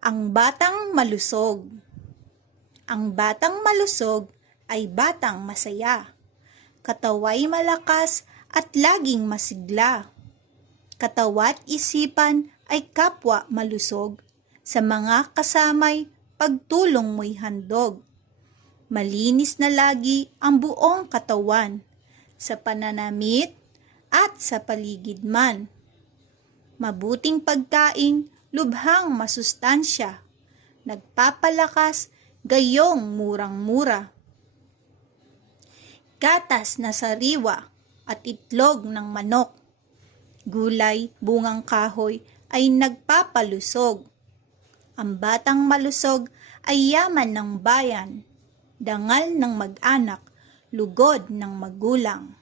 Ang batang malusog. Ang batang malusog ay batang masaya. Kataway malakas at laging masigla. Katawa't isipan ay kapwa malusog. Sa mga kasamay, pagtulong mo'y handog. Malinis na lagi ang buong katawan sa pananamit at sa paligid man. Mabuting pagkain, lubhang masustansya. Nagpapalakas, gayong murang-mura. Gatas na sariwa at itlog ng manok. Gulay, bungang kahoy ay nagpapalusog. Ang batang malusog ay yaman ng bayan, dangal ng mag-anak, lugod ng magulang.